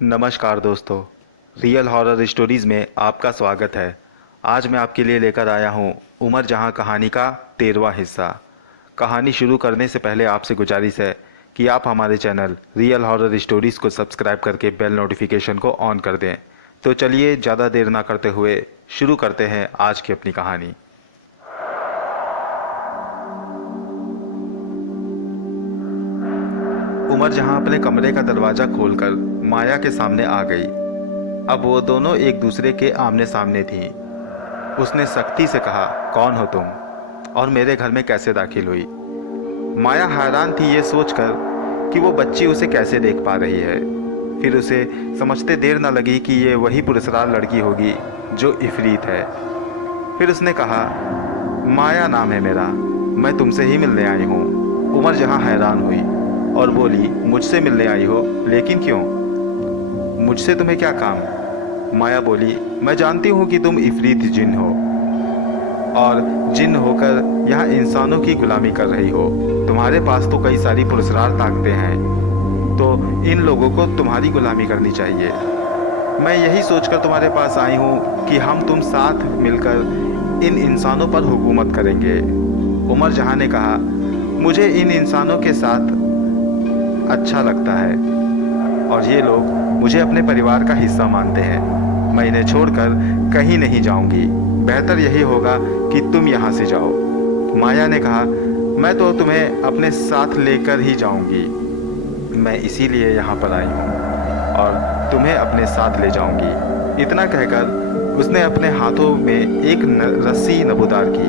नमस्कार दोस्तों, real horror stories में आपका स्वागत है। आज मैं आपके लिए लेकर आया हूँ उमर जहाँ कहानी का 13वां हिस्सा। कहानी शुरू करने से पहले आपसे गुजारिश है कि आप हमारे चैनल रियल हॉरर स्टोरीज़ को सब्सक्राइब करके बेल नोटिफिकेशन को ऑन कर दें। तो चलिए ज़्यादा देर ना करते हुए शुरू करते हैं आज की अपनी कहानी। उमर जहाँ अपने कमरे का दरवाज़ा खोलकर माया के सामने आ गई। अब वो दोनों एक दूसरे के आमने सामने थीं। उसने सख्ती से कहा, कौन हो तुम और मेरे घर में कैसे दाखिल हुई? माया हैरान थी ये सोचकर कि वो बच्ची उसे कैसे देख पा रही है। फिर उसे समझते देर न लगी कि ये वही पुरस्कार लड़की होगी जो इफरीत है। फिर उसने कहा, माया नाम है मेरा, मैं तुमसे ही मिलने आई हूँ। उमर जहाँ हैरान हुई और बोली, मुझसे मिलने आई हो, लेकिन क्यों? मुझसे तुम्हें क्या काम? माया बोली, मैं जानती हूँ कि तुम इफरीत जिन हो और जिन होकर यहाँ इंसानों की गुलामी कर रही हो। तुम्हारे पास तो कई सारी पुरस्कार ताकतें हैं, तो इन लोगों को तुम्हारी गुलामी करनी चाहिए। मैं यही सोचकर तुम्हारे पास आई हूँ कि हम तुम साथ मिलकर इन इंसानों पर हुकूमत करेंगे। उमर जहाँ ने कहा, मुझे इन इंसानों के साथ अच्छा लगता है और ये लोग मुझे अपने परिवार का हिस्सा मानते हैं। मैं इन्हें छोड़कर कहीं नहीं जाऊंगी। बेहतर यही होगा कि तुम यहाँ से जाओ। माया ने कहा, मैं तो तुम्हें अपने साथ लेकर ही जाऊंगी। मैं इसीलिए यहाँ पर आई हूँ और तुम्हें अपने साथ ले जाऊंगी। इतना कहकर उसने अपने हाथों में एक रस्सी नबूदार की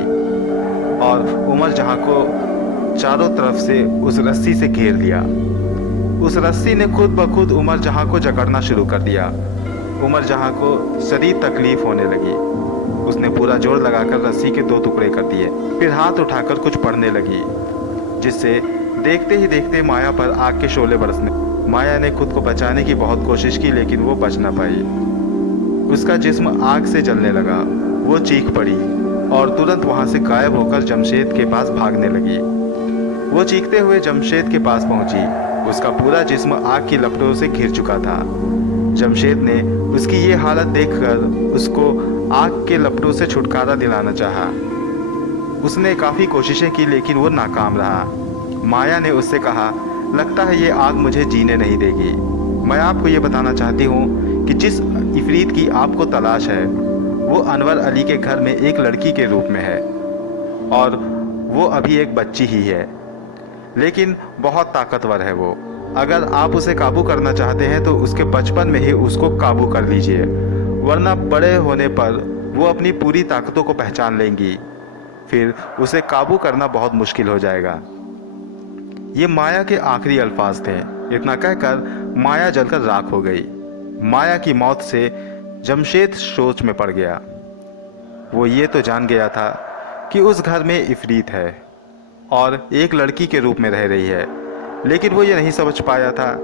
और उमर जहाँ को चारों तरफ से उस रस्सी से घेर लिया। उस रस्सी ने खुद ब खुद उमर जहाँ को जकड़ना शुरू कर दिया। उमर जहाँ को शदीद तकलीफ होने लगी। उसने पूरा जोर लगाकर रस्सी के 2 टुकड़े कर दिए, फिर हाथ उठाकर कुछ पढ़ने लगी, जिससे देखते ही देखते माया पर आग के शोले बरसने। माया ने खुद को बचाने की बहुत कोशिश की, लेकिन वो बच न पाई। उसका जिस्म आग से जलने लगा। वो चीख पड़ी और तुरंत वहाँ से गायब होकर जमशेद के पास भागने लगी। वो चीखते हुए जमशेद के पास पहुंची। उसका पूरा जिस्म आग की लपटों से घिर चुका था। जमशेद ने उसकी ये हालत देखकर उसको आग के लपटों से छुटकारा दिलाना चाहा। उसने काफ़ी कोशिशें की, लेकिन वो नाकाम रहा। माया ने उससे कहा, लगता है ये आग मुझे जीने नहीं देगी। मैं आपको ये बताना चाहती हूँ कि जिस इफरीत की आपको तलाश है वो अनवर अली के घर में एक लड़की के रूप में है और वो अभी एक बच्ची ही है, लेकिन बहुत ताकतवर है वो। अगर आप उसे काबू करना चाहते हैं तो उसके बचपन में ही उसको काबू कर लीजिए, वरना बड़े होने पर वो अपनी पूरी ताकतों को पहचान लेंगी। फिर उसे काबू करना बहुत मुश्किल हो जाएगा। ये माया के आखिरी अल्फाज थे। इतना कहकर माया जलकर राख हो गई। माया की मौत से जमशेद सोच में पड़ गया। वो ये तो जान गया था कि उस घर में इफरीत है और एक लड़की के रूप में रह रही है, लेकिन वो ये नहीं समझ पाया था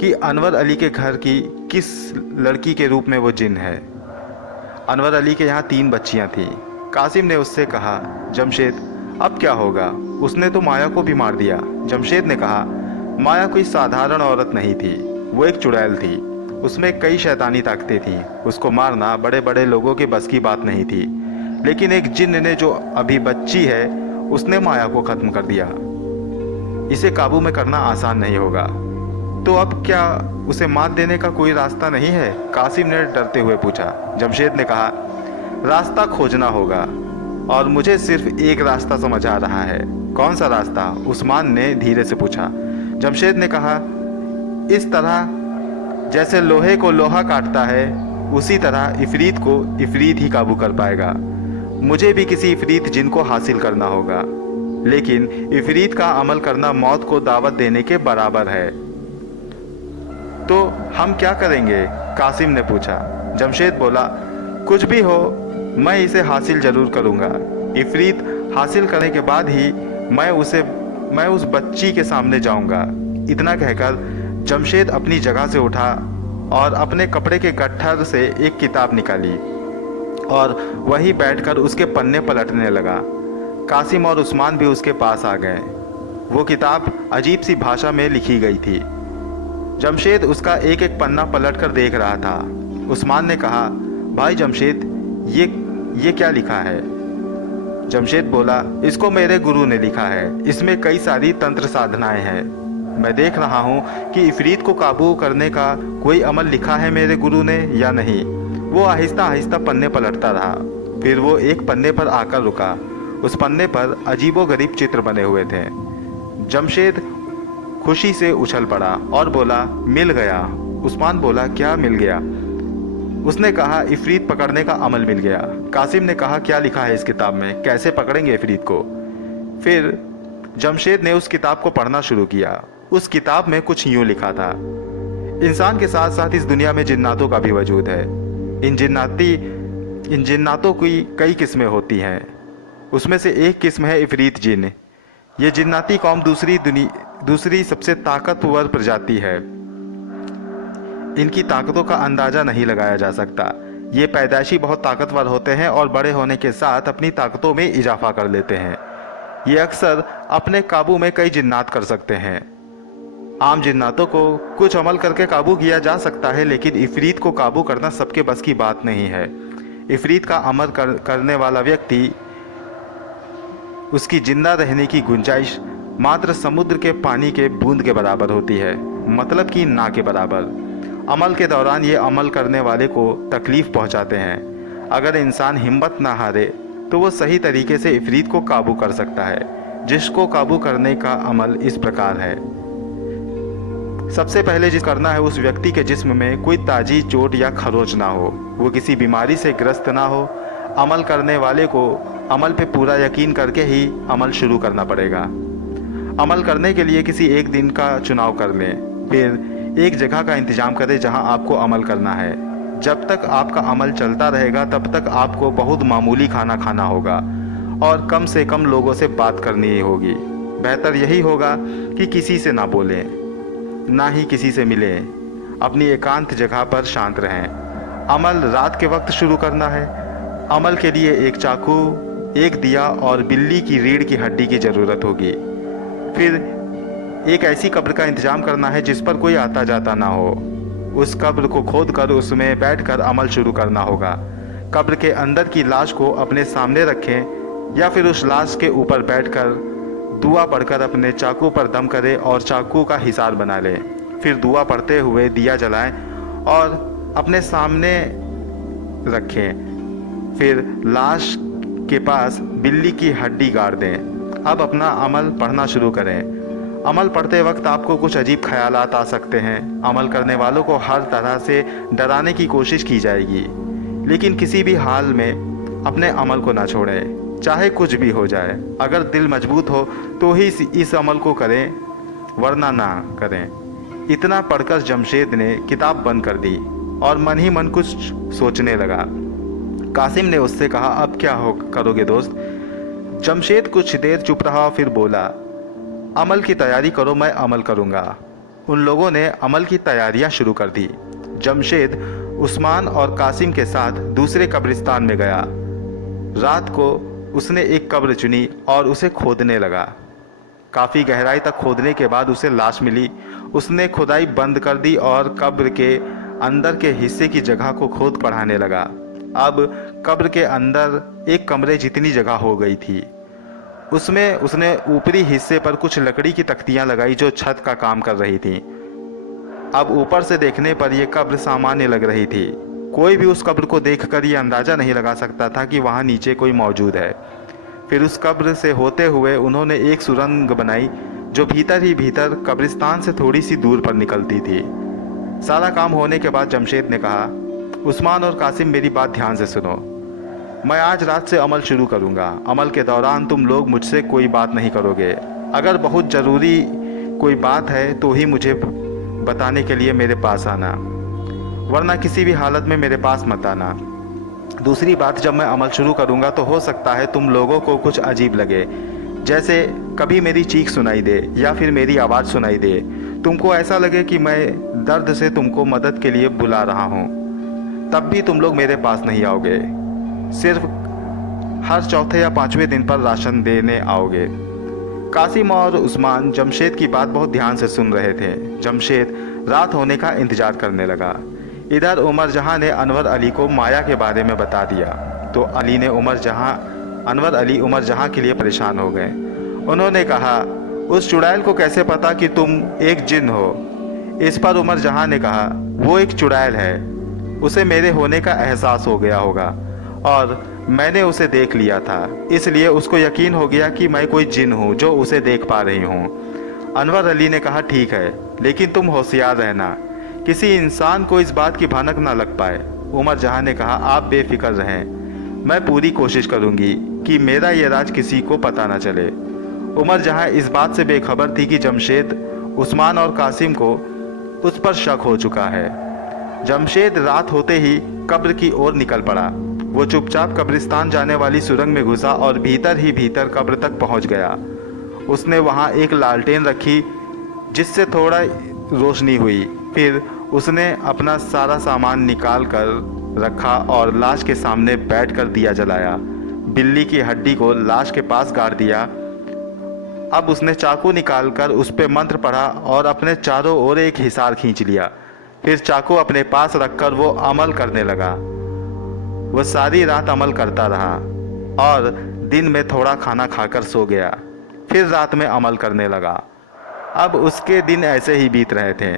कि अनवर अली के घर की किस लड़की के रूप में वो जिन है। अनवर अली के यहाँ 3 बच्चियाँ थीं। कासिम ने उससे कहा, जमशेद अब क्या होगा? उसने तो माया को भी मार दिया। जमशेद ने कहा, माया कोई साधारण औरत नहीं थी, वो एक चुड़ैल थी। उसमें कई शैतानी ताकतें थीं। उसको मारना बड़े बड़े लोगों के बस की बात नहीं थी, लेकिन एक जिन्न ने, जो अभी बच्ची है, उसने माया को खत्म कर दिया। इसे काबू में करना आसान नहीं होगा। तो अब क्या उसे मात देने का कोई रास्ता नहीं है? कासिम ने डरते हुए पूछा। जमशेद ने कहा, रास्ता खोजना होगा और मुझे सिर्फ एक रास्ता समझ आ रहा है। कौन सा रास्ता? उस्मान ने धीरे से पूछा। जमशेद ने कहा, इस तरह जैसे लोहे को लोहा काटता है, उसी तरह इफरीत को इफरीत ही काबू कर पाएगा। मुझे भी किसी इफरीत जिन को हासिल करना होगा, लेकिन इफरीत का अमल करना मौत को दावत देने के बराबर है। तो हम क्या करेंगे? कासिम ने पूछा। जमशेद बोला, कुछ भी हो, मैं इसे हासिल जरूर करूंगा। इफरीत हासिल करने के बाद ही मैं उस बच्ची के सामने जाऊंगा। इतना कहकर जमशेद अपनी जगह से उठा और अपने कपड़े के गट्ठर से एक किताब निकाली और वहीं बैठकर उसके पन्ने पलटने लगा। कासिम और उस्मान भी उसके पास आ गए। वो किताब अजीब सी भाषा में लिखी गई थी। जमशेद उसका एक एक पन्ना पलट कर देख रहा था। उस्मान ने कहा, भाई जमशेद, ये क्या लिखा है? जमशेद बोला, इसको मेरे गुरु ने लिखा है। इसमें कई सारी तंत्र साधनाएं हैं। मैं देख रहा हूँ कि इफरीत को काबू करने का कोई अमल लिखा है मेरे गुरु ने या नहीं। वो आहिस्ता आहिस्ता पन्ने पलटता रहा। फिर वो एक पन्ने पर आकर रुका। उस पन्ने पर अजीबोगरीब चित्र बने हुए थे। जमशेद खुशी से उछल पड़ा और बोला, मिल गया। उस्मान बोला, क्या मिल गया? उसने कहा, इफरीत पकड़ने का अमल मिल गया। कासिम ने कहा, क्या लिखा है इस किताब में? कैसे पकड़ेंगे इफरीत को? फिर जमशेद ने उस किताब को पढ़ना शुरू किया। उस किताब में कुछ यूं लिखा था, इंसान के साथ साथ इस दुनिया में जिन्नातों का भी वजूद है। इन जिन्नातों की कई किस्में होती हैं। उसमें से एक किस्म है इफरीत जिन। ये जिन्नाती कौम दूसरी सबसे ताकतवर प्रजाति है। इनकी ताकतों का अंदाज़ा नहीं लगाया जा सकता। ये पैदाइशी बहुत ताकतवर होते हैं और बड़े होने के साथ अपनी ताकतों में इजाफा कर लेते हैं। ये अक्सर अपने काबू में कई जिन्नात कर सकते हैं। आम जिन्नातों को कुछ अमल करके काबू किया जा सकता है, लेकिन इफरीत को काबू करना सबके बस की बात नहीं है। इफरीत का अमल करने वाला व्यक्ति, उसकी जिंदा रहने की गुंजाइश मात्र समुद्र के पानी के बूंद के बराबर होती है, मतलब कि ना के बराबर। अमल के दौरान ये अमल करने वाले को तकलीफ पहुंचाते हैं। अगर इंसान हिम्मत ना हारे तो वो सही तरीके से इफरीत को काबू कर सकता है। जिसको काबू करने का अमल इस प्रकार है। सबसे पहले जिस करना है, उस व्यक्ति के जिस्म में कोई ताजी चोट या खरोच ना हो, वो किसी बीमारी से ग्रस्त ना हो। अमल करने वाले को अमल पे पूरा यकीन करके ही अमल शुरू करना पड़ेगा। अमल करने के लिए किसी एक दिन का चुनाव कर लें, फिर एक जगह का इंतजाम करें जहां आपको अमल करना है। जब तक आपका अमल चलता रहेगा तब तक आपको बहुत मामूली खाना खाना होगा और कम से कम लोगों से बात करनी होगी। बेहतर यही होगा कि किसी से ना बोलें, ना ही किसी से मिलें। अपनी एकांत जगह पर शांत रहें। अमल रात के वक्त शुरू करना है। अमल के लिए एक चाकू, एक दिया और बिल्ली की रीढ़ की हड्डी की ज़रूरत होगी। फिर एक ऐसी कब्र का इंतजाम करना है जिस पर कोई आता जाता ना हो। उस कब्र को खोदकर उसमें बैठकर अमल शुरू करना होगा। कब्र के अंदर की लाश को अपने सामने रखें या फिर उस लाश के ऊपर बैठकर दुआ पढ़कर अपने चाकू पर दम करें और चाकू का हिसार बना लें। फिर दुआ पढ़ते हुए दिया जलाएं और अपने सामने रखें। फिर लाश के पास बिल्ली की हड्डी गाड़ दें। अब अपना अमल पढ़ना शुरू करें। अमल पढ़ते वक्त आपको कुछ अजीब ख्यालात आ सकते हैं। अमल करने वालों को हर तरह से डराने की कोशिश की जाएगी, लेकिन किसी भी हाल में अपने अमल को ना छोड़ें, चाहे कुछ भी हो जाए। अगर दिल मजबूत हो तो ही इस अमल को करें, वरना ना करें। इतना पढ़कर जमशेद ने किताब बंद कर दी और मन ही मन कुछ सोचने लगा। कासिम ने उससे कहा, अब क्या करोगे दोस्त? जमशेद कुछ देर चुप रहा, फिर बोला, अमल की तैयारी करो, मैं अमल करूँगा। उन लोगों ने अमल की तैयारियां शुरू कर दी। जमशेद उस्मान और कासिम के साथ दूसरे कब्रिस्तान में गया। रात को उसने एक कब्र चुनी और उसे खोदने लगा। काफ़ी गहराई तक खोदने के बाद उसे लाश मिली। उसने खुदाई बंद कर दी और कब्र के अंदर के हिस्से की जगह को खोद बढ़ाने लगा। अब कब्र के अंदर एक कमरे जितनी जगह हो गई थी। उसमें उसने ऊपरी हिस्से पर कुछ लकड़ी की तख्तियां लगाई जो छत का काम कर रही थीं। अब ऊपर से देखने पर यह कब्र सामान्य लग रही थी। कोई भी उस कब्र को देखकर ये अंदाज़ा नहीं लगा सकता था कि वहाँ नीचे कोई मौजूद है। फिर उस कब्र से होते हुए उन्होंने एक सुरंग बनाई जो भीतर ही भीतर कब्रिस्तान से थोड़ी सी दूर पर निकलती थी। सारा काम होने के बाद जमशेद ने कहा, उस्मान और कासिम, मेरी बात ध्यान से सुनो। मैं आज रात से अमल शुरू करूँगा। अमल के दौरान तुम लोग मुझसे कोई बात नहीं करोगे। अगर बहुत ज़रूरी कोई बात है तो ही मुझे बताने के लिए मेरे पास आना, वरना किसी भी हालत में मेरे पास मत आना। दूसरी बात, जब मैं अमल शुरू करूंगा तो हो सकता है तुम लोगों को कुछ अजीब लगे, जैसे कभी मेरी चीख सुनाई दे या फिर मेरी आवाज़ सुनाई दे। तुमको ऐसा लगे कि मैं दर्द से तुमको मदद के लिए बुला रहा हूँ। तब भी तुम लोग मेरे पास नहीं आओगे, सिर्फ हर चौथे या पाँचवें दिन पर राशन देने आओगे। कासिम और उस्मान जमशेद की बात बहुत ध्यान से सुन रहे थे। जमशेद रात होने का इंतजार करने लगा। इधर उमर जहां ने अनवर अली को माया के बारे में बता दिया तो अनवर अली उमर जहां के लिए परेशान हो गए। उन्होंने कहा, उस चुड़ैल को कैसे पता कि तुम एक जिन हो? इस पर उमर जहां ने कहा, वो एक चुड़ैल है, उसे मेरे होने का एहसास हो गया होगा और मैंने उसे देख लिया था, इसलिए उसको यकीन हो गया कि मैं कोई जिन हूँ जो उसे देख पा रही हूँ। अनवर अली ने कहा, ठीक है, लेकिन तुम होशियार रहना, किसी इंसान को इस बात की भनक न लग पाए। उमर जहां ने कहा, आप बेफिक्र रहें, मैं पूरी कोशिश करूंगी कि मेरा ये राज किसी को पता न चले। उमर जहां इस बात से बेखबर थी कि जमशेद, उस्मान और कासिम को उस पर शक हो चुका है। जमशेद रात होते ही कब्र की ओर निकल पड़ा। वो चुपचाप कब्रिस्तान जाने वाली सुरंग में घुसा और भीतर ही भीतर कब्र तक पहुंच गया। उसने वहां एक लालटेन रखी जिससे थोड़ा रोशनी हुई। फिर उसने अपना सारा सामान निकाल कर रखा और लाश के सामने बैठकर दिया जलाया। बिल्ली की हड्डी को लाश के पास गाड़ दिया। अब उसने चाकू निकालकर उस पर मंत्र पढ़ा और अपने चारों ओर एक हिसार खींच लिया। फिर चाकू अपने पास रखकर वो अमल करने लगा। वो सारी रात अमल करता रहा और दिन में थोड़ा खाना खाकर सो गया। फिर रात में अमल करने लगा। अब उसके दिन ऐसे ही बीत रहे थे।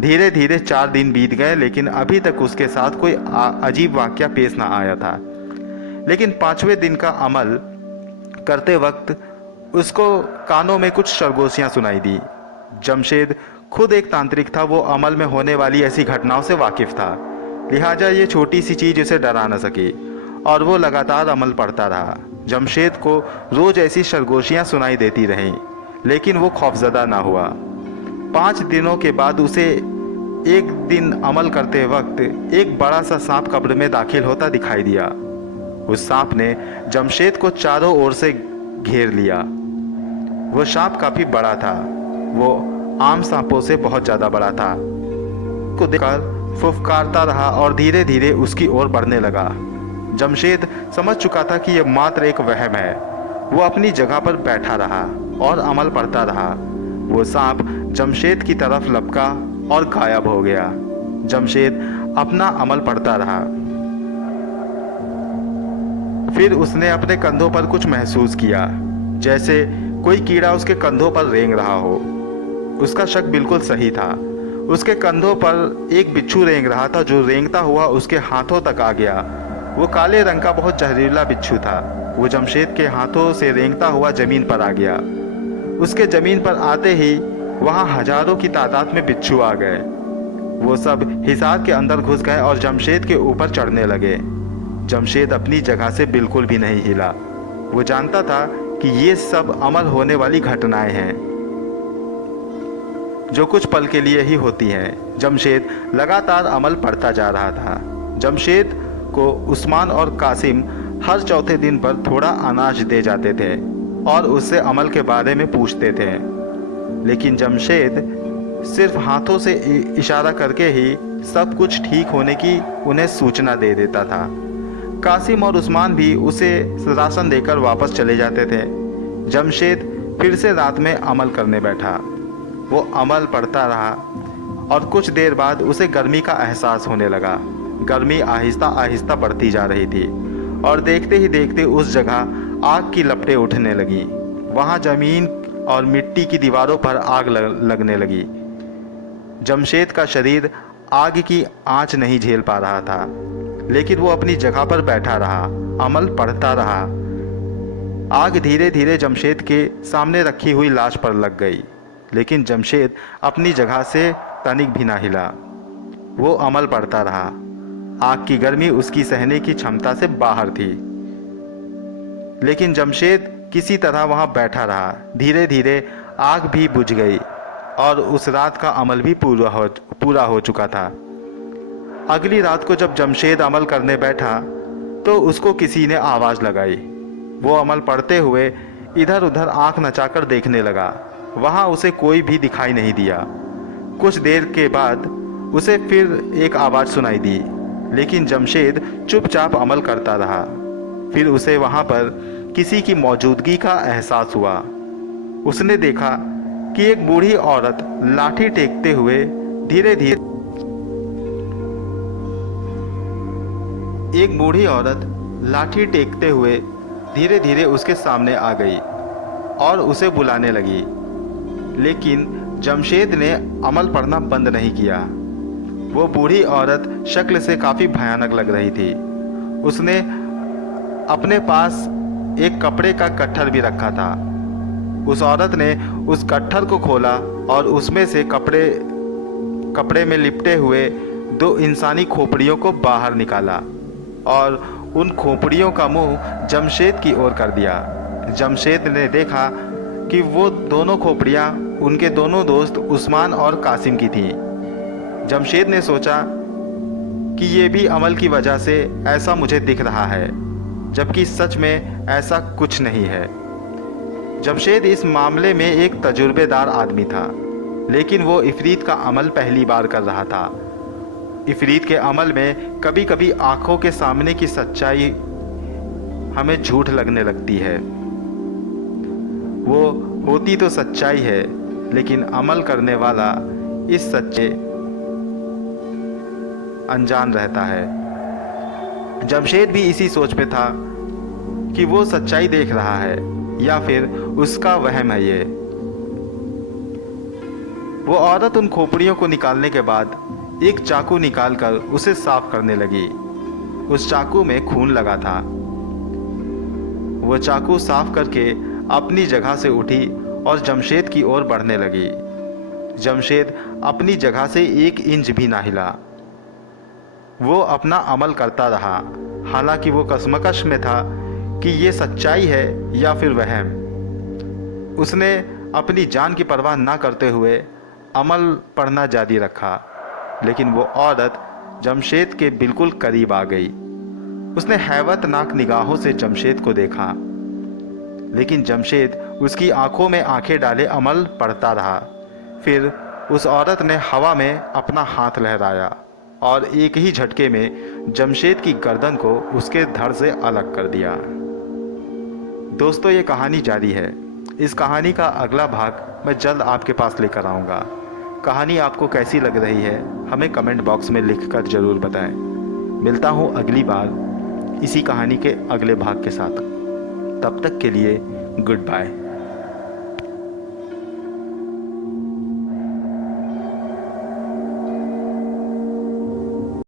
धीरे धीरे 4 दिन बीत गए, लेकिन अभी तक उसके साथ कोई अजीब वाकया पेश ना आया था। लेकिन 5वें दिन का अमल करते वक्त उसको कानों में कुछ सरगोशियां सुनाई दी। जमशेद खुद एक तांत्रिक था, वो अमल में होने वाली ऐसी घटनाओं से वाकिफ था, लिहाजा ये छोटी सी चीज उसे डरा न सकी और वो लगातार अमल पढ़ता रहा। जमशेद को रोज ऐसी सरगोशियां सुनाई देती रहीं, लेकिन वो खौफजदा ना हुआ। 5 दिनों के बाद उसे एक दिन अमल करते वक्त एक बड़ा सा सांप कब्र में दाखिल होता दिखाई दिया। उस सांप ने जमशेद को चारों ओर से घेर लिया। वो सांप काफी बड़ा था, वो आम सांपों से बहुत ज्यादा बड़ा था। को देखकर फुफकारता रहा और धीरे धीरे उसकी ओर बढ़ने लगा। जमशेद समझ चुका था कि यह मात्र एक वहम है। वो अपनी जगह पर बैठा रहा और अमल पढ़ता रहा। वो सांप जमशेद की तरफ लपका और गायब हो गया। जमशेद अपना अमल पढ़ता रहा। फिर उसने अपने कंधों पर कुछ महसूस किया, जैसे कोई कीड़ा उसके कंधों पर रेंग रहा हो। उसका शक बिल्कुल सही था। उसके कंधों पर एक बिच्छू रेंग रहा था, जो रेंगता हुआ उसके हाथों तक आ गया। वो काले रंग का बहुत जहरीला बिच्छू था। वो जमशेद के हाथों से रेंगता हुआ जमीन पर आ गया। उसके जमीन पर आते ही वहां हजारों की तादाद में बिच्छू आ गए। वो सब हिसार के अंदर घुस गए और जमशेद के ऊपर चढ़ने लगे। जमशेद अपनी जगह से बिल्कुल भी नहीं हिला। वो जानता था कि ये सब अमल होने वाली घटनाएं हैं, जो कुछ पल के लिए ही होती हैं। जमशेद लगातार अमल पढ़ता जा रहा था। जमशेद को उस्मान और कासिम हर चौथे दिन पर थोड़ा अनाज दे जाते थे और उससे अमल के बारे में पूछते थे, लेकिन जमशेद सिर्फ हाथों से इशारा करके ही सब कुछ ठीक होने की उन्हें सूचना दे देता था। कासिम और उस्मान भी उसे राशन देकर वापस चले जाते थे। जमशेद फिर से रात में अमल करने बैठा। वो अमल पढ़ता रहा और कुछ देर बाद उसे गर्मी का एहसास होने लगा। गर्मी आहिस्ता आहिस्ता बढ़ती जा रही थी और देखते ही देखते उस जगह आग की लपटें उठने लगी। वहाँ जमीन और मिट्टी की दीवारों पर आग लगने लगी। जमशेद का शरीर आग की आंच नहीं झेल पा रहा था, लेकिन वो अपनी जगह पर बैठा रहा, अमल पढ़ता रहा। आग धीरे धीरे जमशेद के सामने रखी हुई लाश पर लग गई, लेकिन जमशेद अपनी जगह से तनिक भी ना हिला। वो अमल पढ़ता रहा। आग की गर्मी उसकी सहने की क्षमता से बाहर थी, लेकिन जमशेद किसी तरह वहां बैठा रहा। धीरे धीरे आग भी बुझ गई और उस रात का अमल भी पूरा हो चुका था। अगली रात को जब जमशेद अमल करने बैठा तो उसको किसी ने आवाज़ लगाई। वो अमल पढ़ते हुए इधर उधर आंख नचाकर देखने लगा। वहाँ उसे कोई भी दिखाई नहीं दिया। कुछ देर के बाद उसे फिर एक आवाज़ सुनाई दी, लेकिन जमशेद चुपचाप अमल करता रहा। फिर उसे वहाँ पर किसी की मौजूदगी का एहसास हुआ। उसने देखा कि एक बूढ़ी औरत लाठी टेकते हुए धीरे धीरे धीरे धीरे उसके सामने आ गई और उसे बुलाने लगी। लेकिन जमशेद ने अमल पढ़ना बंद नहीं किया। वो बूढ़ी औरत शक्ल से काफ़ी भयानक लग रही थी। उसने अपने पास एक कपड़े का कट्ठर भी रखा था। उस औरत ने उस कट्ठर को खोला और उसमें से कपड़े में लिपटे हुए 2 इंसानी खोपड़ियों को बाहर निकाला और उन खोपड़ियों का मुंह जमशेद की ओर कर दिया। जमशेद ने देखा कि वो दोनों खोपड़ियाँ उनके दोनों दोस्त उस्मान और कासिम की थीं। जमशेद ने सोचा कि ये भी अमल की वजह से ऐसा मुझे दिख रहा है, जबकि सच में ऐसा कुछ नहीं है। जमशेद इस मामले में एक तजुर्बेदार आदमी था, लेकिन वो इफरीत का अमल पहली बार कर रहा था। इफरीत के अमल में कभी कभी आंखों के सामने की सच्चाई हमें झूठ लगने लगती है। वो होती तो सच्चाई है, लेकिन अमल करने वाला इस सच्चे अनजान रहता है। जमशेद भी इसी सोच में था कि वो सच्चाई देख रहा है या फिर उसका वहम है ये। वो औरत उन खोपड़ियों को निकालने के बाद एक चाकू निकालकर उसे साफ करने लगी। उस चाकू में खून लगा था। वो चाकू साफ करके अपनी जगह से उठी और जमशेद की ओर बढ़ने लगी। जमशेद अपनी जगह से 1 इंच भी ना हिला। वो अपना अमल करता रहा, हालांकि वो कशमकश में था कि ये सच्चाई है या फिर वहम। उसने अपनी जान की परवाह ना करते हुए अमल पढ़ना जारी रखा, लेकिन वो औरत जमशेद के बिल्कुल करीब आ गई। उसने हैबतनाक निगाहों से जमशेद को देखा, लेकिन जमशेद उसकी आंखों में आंखें डाले अमल पढ़ता रहा। फिर उस औरत ने हवा में अपना हाथ लहराया और एक ही झटके में जमशेद की गर्दन को उसके धड़ से अलग कर दिया। दोस्तों, ये कहानी जारी है। इस कहानी का अगला भाग मैं जल्द आपके पास लेकर आऊँगा। कहानी आपको कैसी लग रही है हमें कमेंट बॉक्स में लिखकर ज़रूर बताएं। मिलता हूँ अगली बार इसी कहानी के अगले भाग के साथ। तब तक के लिए गुड बाय।